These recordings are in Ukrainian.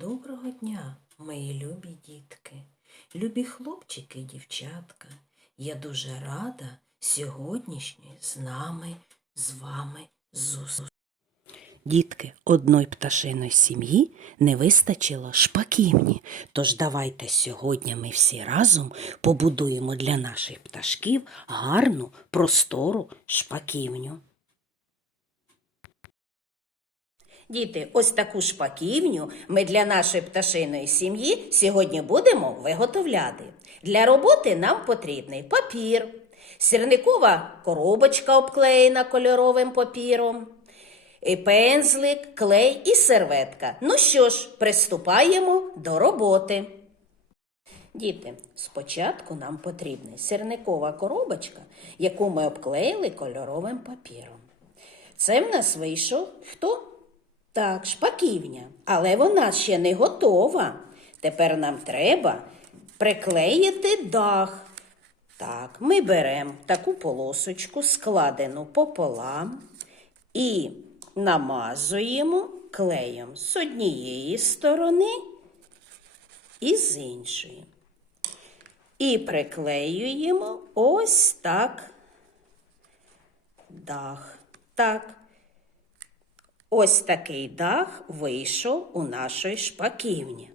Доброго дня, мої любі дітки, любі хлопчики і дівчатка. Я дуже рада сьогоднішньої з нами, з вами зустрічі. Дітки, одної пташиної сім'ї не вистачило шпаківні. Тож давайте сьогодні ми всі разом побудуємо для наших пташків гарну, простору шпаківню. Діти, ось таку шпаківню ми для нашої пташиної сім'ї сьогодні будемо виготовляти. Для роботи нам потрібний папір, сірникова коробочка обклеєна кольоровим папіром, пензлик, клей і серветка. Ну що ж, приступаємо до роботи. Діти, спочатку нам потрібна сірникова коробочка, яку ми обклеїли кольоровим папіром. Це в нас вийшов хто? Так, шпаківня, але вона ще не готова. Тепер нам треба приклеїти дах. Так, ми беремо таку полосочку, складену пополам, і намазуємо клеєм з однієї сторони і з іншої. І приклеюємо ось так дах. Так. Ось такий дах вийшов у нашої шпаківні.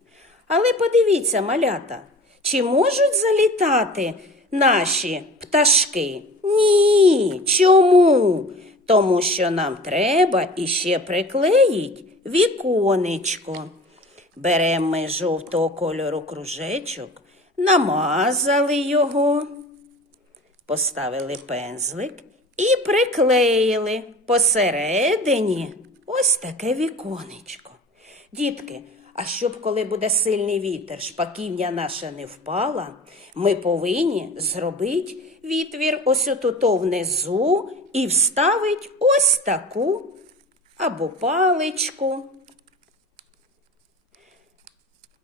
Але подивіться, малята, чи можуть залітати наші пташки? Ні. Чому? Тому що нам треба іще приклеїть віконечко. Беремо ми жовтого кольору кружечок, намазали його, поставили пензлик і приклеїли посередині ось таке віконечко. Дітки, а щоб коли буде сильний вітер, шпаківня наша не впала, ми повинні зробити відвір ось отуто внизу і вставити ось таку або паличку.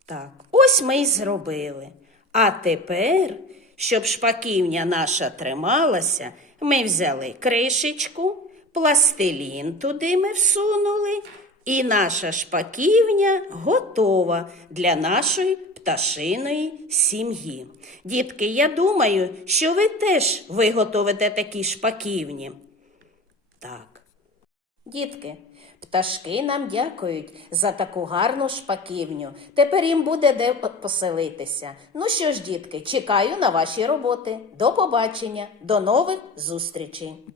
Так, ось ми й зробили. А тепер, щоб шпаківня наша трималася, ми взяли кришечку, пластилін туди ми всунули, і наша шпаківня готова для нашої пташиної сім'ї. Дітки, я думаю, що ви теж виготовите такі шпаківні. Так. Дітки, пташки нам дякують за таку гарну шпаківню. Тепер їм буде де поселитися. Ну що ж, дітки, чекаю на ваші роботи. До побачення, до нових зустрічей.